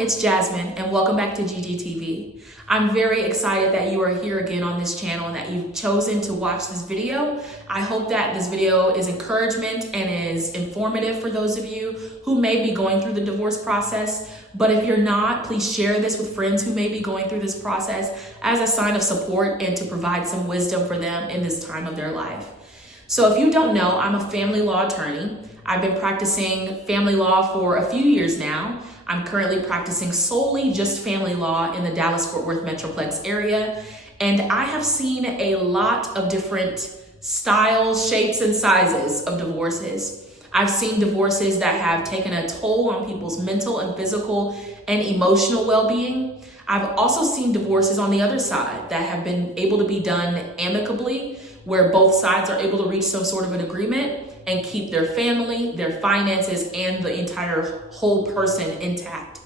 it's Jasmine, and welcome back to GGTV. I'm very excited that you are here again on this channel and that you've chosen to watch this video. I hope that this video is encouragement and is informative for those of you who may be going through the divorce process. But if you're not, please share this with friends who may be going through this process as a sign of support and to provide some wisdom for them in this time of their life. So if you don't know, I'm a family law attorney. I've been practicing family law for a few years now. I'm currently practicing solely just family law in the Dallas-Fort Worth Metroplex area. And I have seen a lot of different styles, shapes, and sizes of divorces. I've seen divorces that have taken a toll on people's mental and physical and emotional well-being. I've also seen divorces on the other side that have been able to be done amicably, where both sides are able to reach some sort of an agreement and keep their family, their finances, and the entire whole person intact.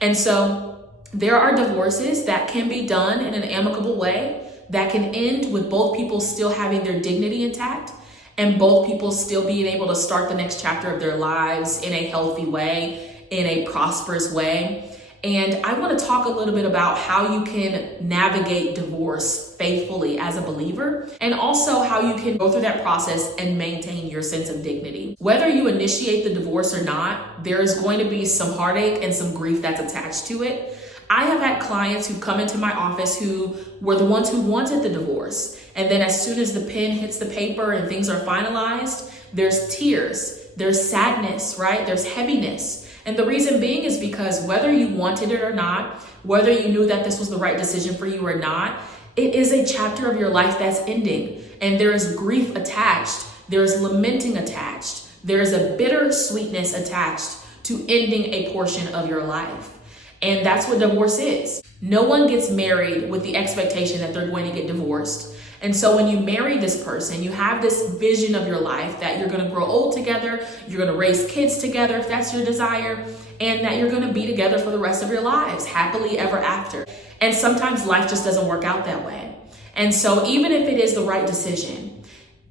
And so there are divorces that can be done in an amicable way that can end with both people still having their dignity intact and both people still being able to start the next chapter of their lives in a healthy way, in a prosperous way. And I want to talk a little bit about how you can navigate divorce faithfully as a believer, and also how you can go through that process and maintain your sense of dignity. Whether you initiate the divorce or not, there is going to be some heartache and some grief that's attached to it. I have had clients who come into my office who were the ones who wanted the divorce. And then as soon as the pen hits the paper and things are finalized, there's tears, there's sadness, right? There's heaviness. And the reason being is because whether you wanted it or not, whether you knew that this was the right decision for you or not, it is a chapter of your life that's ending. And there is grief attached. There is lamenting attached. There is a bitter sweetness attached to ending a portion of your life. And that's what divorce is. No one gets married with the expectation that they're going to get divorced. And so when you marry this person, you have this vision of your life that you're going to grow old together, you're going to raise kids together if that's your desire, and that you're going to be together for the rest of your lives, happily ever after. And sometimes life just doesn't work out that way. And so even if it is the right decision,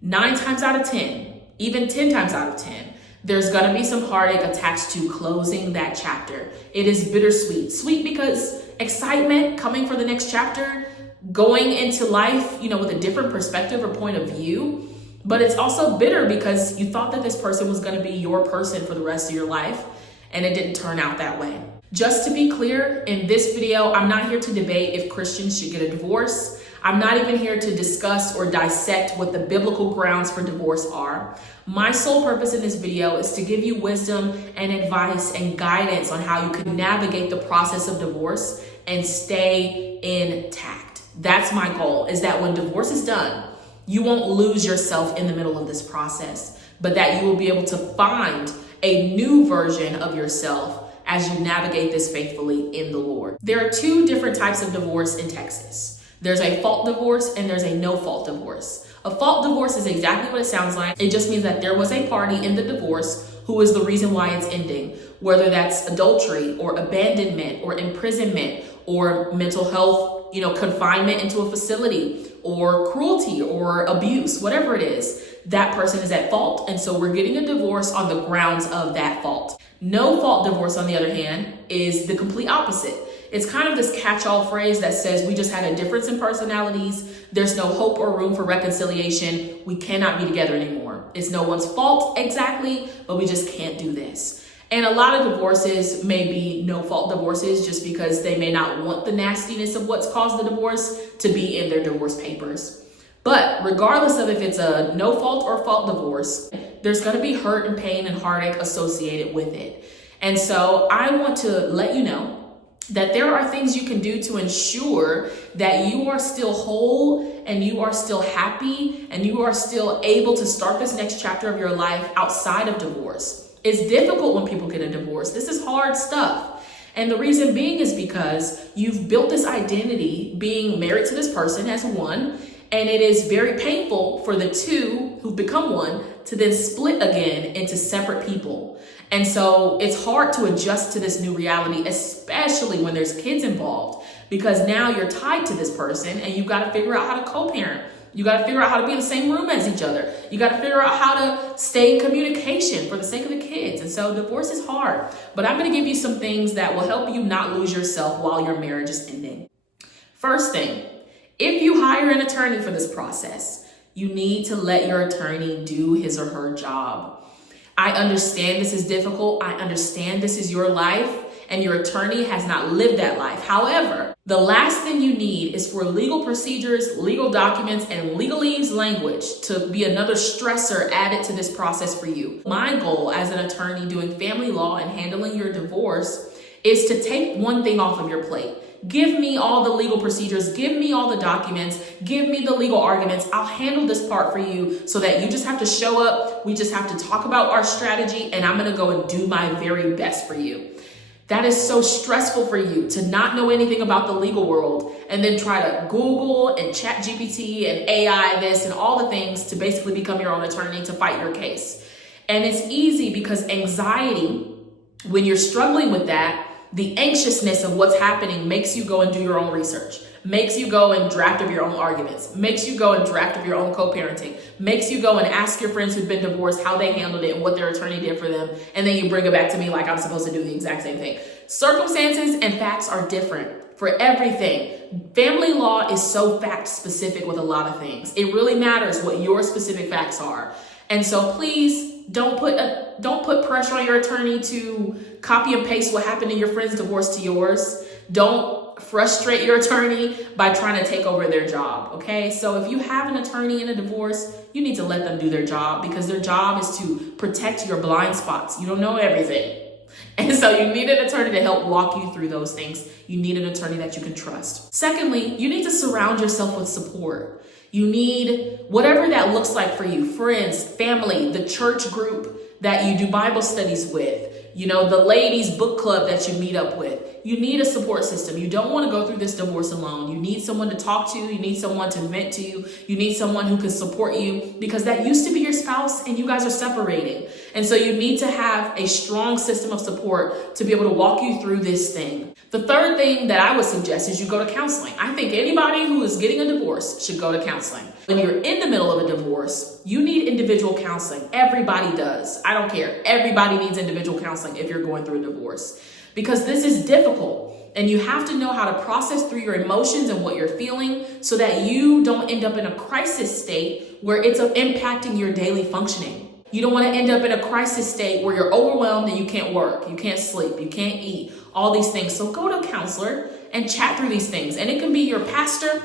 9 times out of 10, even 10 times out of 10, there's going to be some heartache attached to closing that chapter. It is bittersweet. Sweet because excitement coming for the next chapter, going into life, with a different perspective or point of view. But it's also bitter because you thought that this person was going to be your person for the rest of your life, and it didn't turn out that way. Just to be clear, in this video, I'm not here to debate if Christians should get a divorce. I'm not even here to discuss or dissect what the biblical grounds for divorce are. My sole purpose in this video is to give you wisdom and advice and guidance on how you can navigate the process of divorce and stay intact. That's my goal, is that when divorce is done, you won't lose yourself in the middle of this process, but that you will be able to find a new version of yourself as you navigate this faithfully in the Lord. There are 2 different types of divorce in Texas. There's a fault divorce and there's a no fault divorce. A fault divorce is exactly what it sounds like. It just means that there was a party in the divorce who is the reason why it's ending, whether that's adultery or abandonment or imprisonment or mental health, confinement into a facility or cruelty or abuse, whatever it is, that person is at fault. And so we're getting a divorce on the grounds of that fault. No fault divorce, on the other hand, is the complete opposite. It's kind of this catch-all phrase that says we just had a difference in personalities. There's no hope or room for reconciliation. We cannot be together anymore. It's no one's fault exactly, but we just can't do this. And a lot of divorces may be no-fault divorces just because they may not want the nastiness of what's caused the divorce to be in their divorce papers. But regardless of if it's a no-fault or fault divorce, there's going to be hurt and pain and heartache associated with it. And so I want to let you know that there are things you can do to ensure that you are still whole and you are still happy and you are still able to start this next chapter of your life outside of divorce. It's difficult when people get a divorce. This is hard stuff. And the reason being is because you've built this identity being married to this person as one, and it is very painful for the 2 who become one to then split again into separate people. And so it's hard to adjust to this new reality, especially when there's kids involved, because now you're tied to this person and you've got to figure out how to co-parent You got to figure out how to be in the same room as each other. You got to figure out how to stay in communication for the sake of the kids. And so divorce is hard, but I'm going to give you some things that will help you not lose yourself while your marriage is ending. First thing, if you hire an attorney for this process, you need to let your attorney do his or her job. I understand this is difficult. I understand this is your life and your attorney has not lived that life. However, the last thing you need is for legal procedures, legal documents, and legalese language to be another stressor added to this process for you. My goal as an attorney doing family law and handling your divorce is to take one thing off of your plate. Give me all the legal procedures, give me all the documents, give me the legal arguments. I'll handle this part for you so that you just have to show up. We just have to talk about our strategy and I'm gonna go and do my very best for you. That is so stressful for you to not know anything about the legal world and then try to Google and chat GPT and AI this and all the things to basically become your own attorney to fight your case. And it's easy because anxiety, when you're struggling with that, the anxiousness of what's happening makes you go and do your own research, makes you go and draft up your own arguments, makes you go and draft up your own co-parenting, makes you go and ask your friends who've been divorced how they handled it and what their attorney did for them. And then you bring it back to me like I'm supposed to do the exact same thing. Circumstances and facts are different for everything. Family law is so fact specific with a lot of things. It really matters what your specific facts are. And so please don't put pressure on your attorney to copy and paste what happened in your friend's divorce to yours. Don't frustrate your attorney by trying to take over their job, okay? So if you have an attorney in a divorce, you need to let them do their job because their job is to protect your blind spots. You don't know everything. And so you need an attorney to help walk you through those things. You need an attorney that you can trust. Secondly, you need to surround yourself with support. You need whatever that looks like for you, friends, family, the church group that you do Bible studies with, the ladies book club that you meet up with. You need a support system. You don't want to go through this divorce alone. You need someone to talk to. You need someone to vent to you. You need someone who can support you because that used to be your spouse and you guys are separating. And so you need to have a strong system of support to be able to walk you through this thing. The third thing that I would suggest is you go to counseling. I think anybody who is getting a divorce should go to counseling. When you're in the middle of a divorce, you need individual counseling. Everybody does. I don't care. Everybody needs individual counseling if you're going through a divorce because this is difficult and you have to know how to process through your emotions and what you're feeling so that you don't end up in a crisis state where it's impacting your daily functioning. You don't want to end up in a crisis state where you're overwhelmed and you can't work, you can't sleep, you can't eat, all these things. So go to a counselor and chat through these things. And it can be your pastor,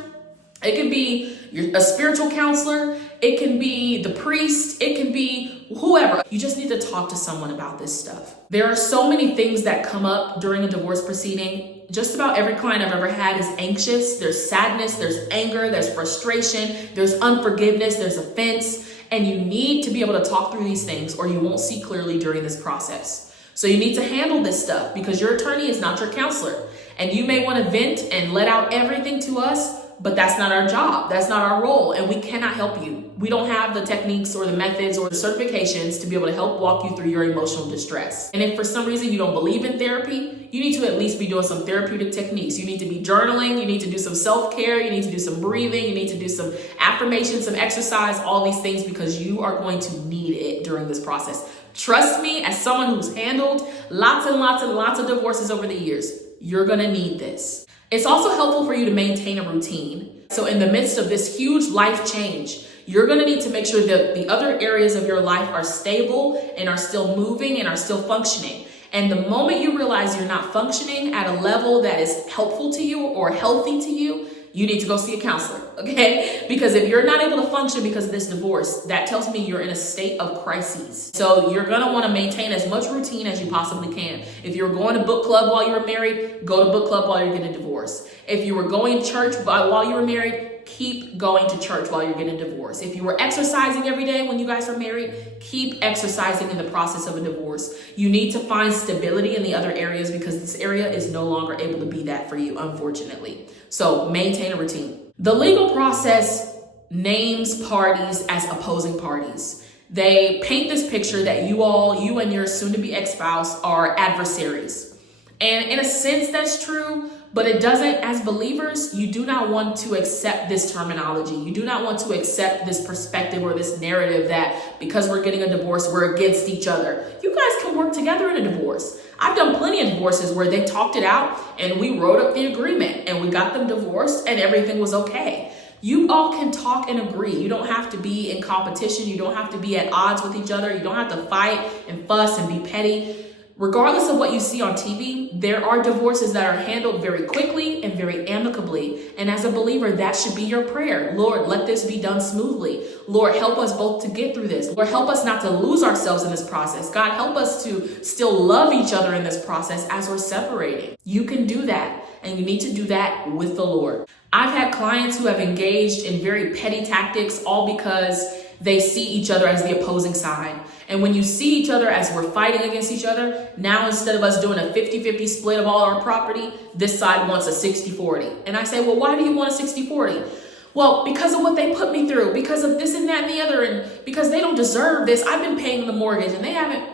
it can be a spiritual counselor, it can be the priest, it can be whoever. You just need to talk to someone about this stuff. There are so many things that come up during a divorce proceeding. Just about every client I've ever had is anxious. There's sadness, there's anger, there's frustration, there's unforgiveness, there's offense. And you need to be able to talk through these things or you won't see clearly during this process. So you need to handle this stuff because your attorney is not your counselor. And you may want to vent and let out everything to us, but that's not our job. That's not our role. And we cannot help you. We don't have the techniques or the methods or the certifications to be able to help walk you through your emotional distress. And if for some reason you don't believe in therapy, you need to at least be doing some therapeutic techniques. You need to be journaling. You need to do some self-care. You need to do some breathing. You need to do some affirmations, some exercise, all these things because you are going to need it during this process. Trust me, as someone who's handled lots and lots and lots of divorces over the years, you're going to need this. It's also helpful for you to maintain a routine. So in the midst of this huge life change, you're going to need to make sure that the other areas of your life are stable and are still moving and are still functioning. And the moment you realize you're not functioning at a level that is helpful to you or healthy to you, you need to go see a counselor, okay? Because if you're not able to function because of this divorce, that tells me you're in a state of crises. So you're gonna wanna maintain as much routine as you possibly can. If you're going to book club while you were married, go to book club while you're getting a divorce. If you were going to church while you were married, keep going to church while you're getting a divorce. If you were exercising every day when you guys were married, keep exercising in the process of a divorce. You need to find stability in the other areas because this area is no longer able to be that for you, unfortunately. So maintain a routine. The legal process names parties as opposing parties. They paint this picture that you and your soon-to-be ex-spouse are adversaries. And in a sense, that's true. But it doesn't, as believers, you do not want to accept this terminology. You do not want to accept this perspective or this narrative that because we're getting a divorce, we're against each other. You guys can work together in a divorce. I've done plenty of divorces where they talked it out and we wrote up the agreement and we got them divorced and everything was okay. You all can talk and agree. You don't have to be in competition. You don't have to be at odds with each other. You don't have to fight and fuss and be petty. Regardless of what you see on TV, there are divorces that are handled very quickly and very amicably. And as a believer, that should be your prayer. Lord, let this be done smoothly. Lord, help us both to get through this. Lord, help us not to lose ourselves in this process. God, help us to still love each other in this process as we're separating. You can do that, and you need to do that with the Lord. I've had clients who have engaged in very petty tactics, all because they see each other as the opposing side. And when you see each other as we're fighting against each other, now instead of us doing a 50-50 split of all our property, this side wants a 60-40. And I say, well, why do you want a 60-40? Well, because of what they put me through, because of this and that and the other, and because they don't deserve this. I've been paying the mortgage and they haven't.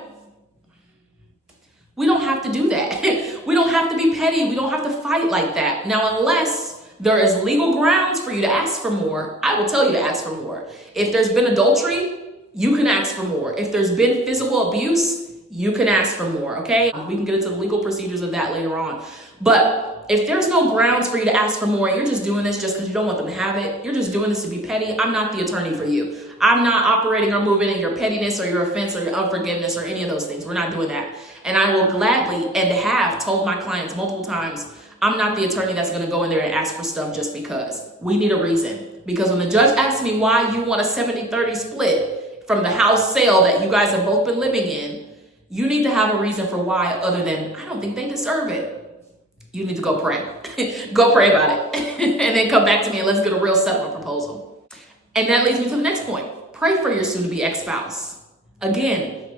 We don't have to do that. We don't have to be petty. We don't have to fight like that. Now, unless there is legal grounds for you to ask for more, I will tell you to ask for more. If there's been adultery, you can ask for more. If there's been physical abuse, you can ask for more, okay? We can get into the legal procedures of that later on. But if there's no grounds for you to ask for more, you're just doing this just because you don't want them to have it, you're just doing this to be petty, I'm not the attorney for you. I'm not operating or moving in your pettiness or your offense or your unforgiveness or any of those things. We're not doing that. And I will gladly and have told my clients multiple times, I'm not the attorney that's going to go in there and ask for stuff just because. We need a reason. Because when the judge asks me why you want a 70-30 split from the house sale that you guys have both been living in, you need to have a reason for why other than, I don't think they deserve it. You need to go pray. Go pray about it. And then come back to me and let's get a real settlement proposal. And that leads me to the next point. Pray for your soon-to-be ex-spouse. Again,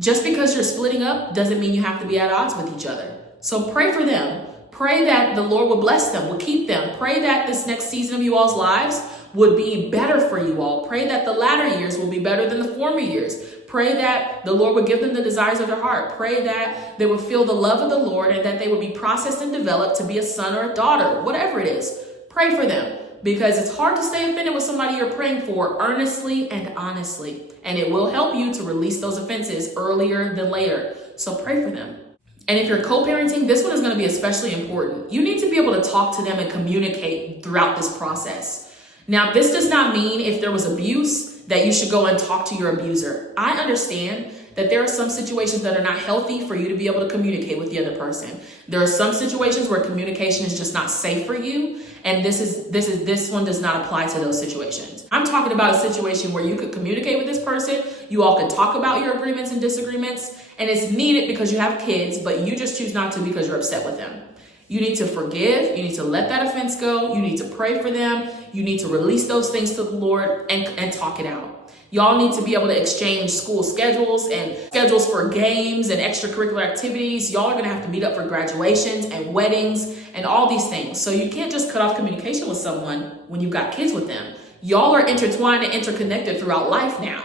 just because you're splitting up doesn't mean you have to be at odds with each other. So pray for them. Pray that the Lord will bless them, will keep them. Pray that this next season of you all's lives would be better for you all. Pray that the latter years will be better than the former years. Pray that the Lord would give them the desires of their heart. Pray that they would feel the love of the Lord and that they would be processed and developed to be a son or a daughter, whatever it is. Pray for them, because it's hard to stay offended with somebody you're praying for earnestly and honestly. And it will help you to release those offenses earlier than later. So pray for them. And if you're co-parenting, this one is going to be especially important. You need to be able to talk to them and communicate throughout this process. Now, this does not mean if there was abuse that you should go and talk to your abuser. I understand that there are some situations that are not healthy for you to be able to communicate with the other person. There are some situations where communication is just not safe for you. And this one does not apply to those situations. I'm talking about a situation where you could communicate with this person. You all can talk about your agreements and disagreements, and it's needed because you have kids, but you just choose not to because you're upset with them. You need to forgive. You need to let that offense go. You need to pray for them. You need to release those things to the Lord and talk it out. Y'all need to be able to exchange school schedules and schedules for games and extracurricular activities. Y'all are going to have to meet up for graduations and weddings and all these things. So you can't just cut off communication with someone when you've got kids with them. Y'all are intertwined and interconnected throughout life now.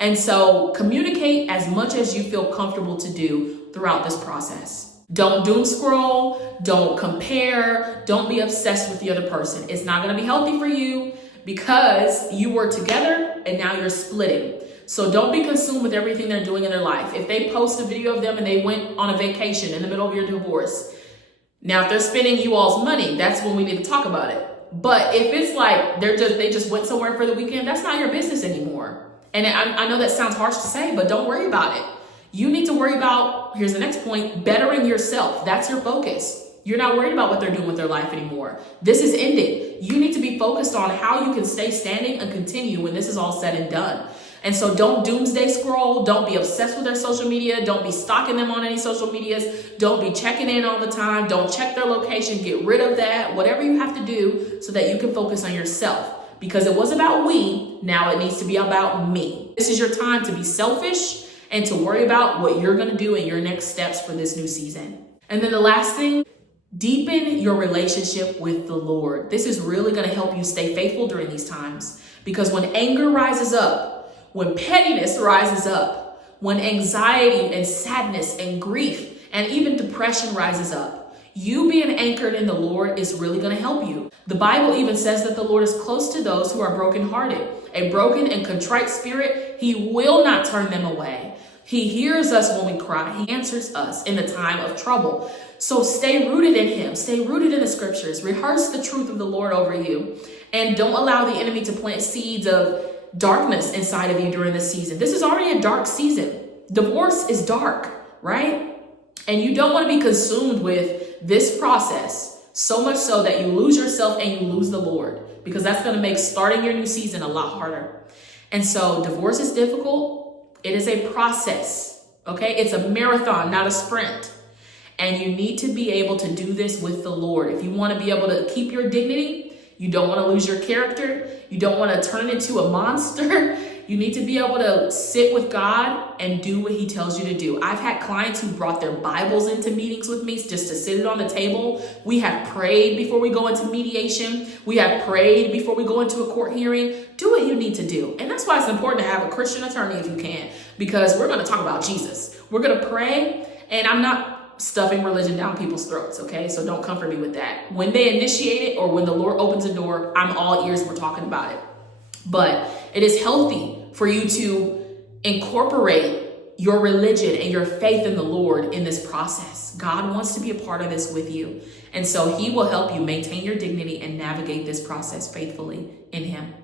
And so communicate as much as you feel comfortable to do throughout this process. Don't doom scroll, don't compare, don't be obsessed with the other person. It's not going to be healthy for you because you were together and now you're splitting. So don't be consumed with everything they're doing in their life. If they post a video of them and they went on a vacation in the middle of your divorce, now if they're spending you all's money, that's when we need to talk about it. But if it's like they just went somewhere for the weekend, that's not your business anymore. And I know that sounds harsh to say, but don't worry about it. You need to worry about, here's the next point, bettering yourself. That's your focus. You're not worried about what they're doing with their life anymore. This is ending. You need to be focused on how you can stay standing and continue when this is all said and done. And so don't doomsday scroll. Don't be obsessed with their social media. Don't be stalking them on any social medias. Don't be checking in all the time. Don't check their location. Get rid of that. Whatever you have to do so that you can focus on yourself. Because it was about we, now it needs to be about me. This is your time to be selfish and to worry about what you're going to do in your next steps for this new season. And then the last thing, deepen your relationship with the Lord. This is really going to help you stay faithful during these times. Because when anger rises up, when pettiness rises up, when anxiety and sadness and grief and even depression rises up, You being anchored in the Lord is really going to help you. The Bible even says that the Lord is close to those who are brokenhearted. A broken and contrite spirit, he will not turn them away. He hears us when we cry. He answers us in the time of trouble. So stay rooted in him. Stay rooted in the scriptures. Rehearse the truth of the Lord over you. And don't allow the enemy to plant seeds of darkness inside of you during this season. This is already a dark season. Divorce is dark, right? And you don't want to be consumed with this process, so much so that you lose yourself and you lose the Lord, because that's going to make starting your new season a lot harder. And so divorce is difficult. It is a process, okay? It's a marathon, not a sprint. And you need to be able to do this with the Lord. If you want to be able to keep your dignity, you don't want to lose your character, you don't want to turn into a monster, you need to be able to sit with God and do what he tells you to do. I've had clients who brought their Bibles into meetings with me just to sit it on the table. We have prayed before we go into mediation. We have prayed before we go into a court hearing. Do what you need to do. And that's why it's important to have a Christian attorney if you can, because we're going to talk about Jesus. We're going to pray, and I'm not stuffing religion down people's throats, okay? So don't comfort me with that. When they initiate it or when the Lord opens a door, I'm all ears. We're talking about it. But it is healthy for you to incorporate your religion and your faith in the Lord in this process. God wants to be a part of this with you. And so he will help you maintain your dignity and navigate this process faithfully in him.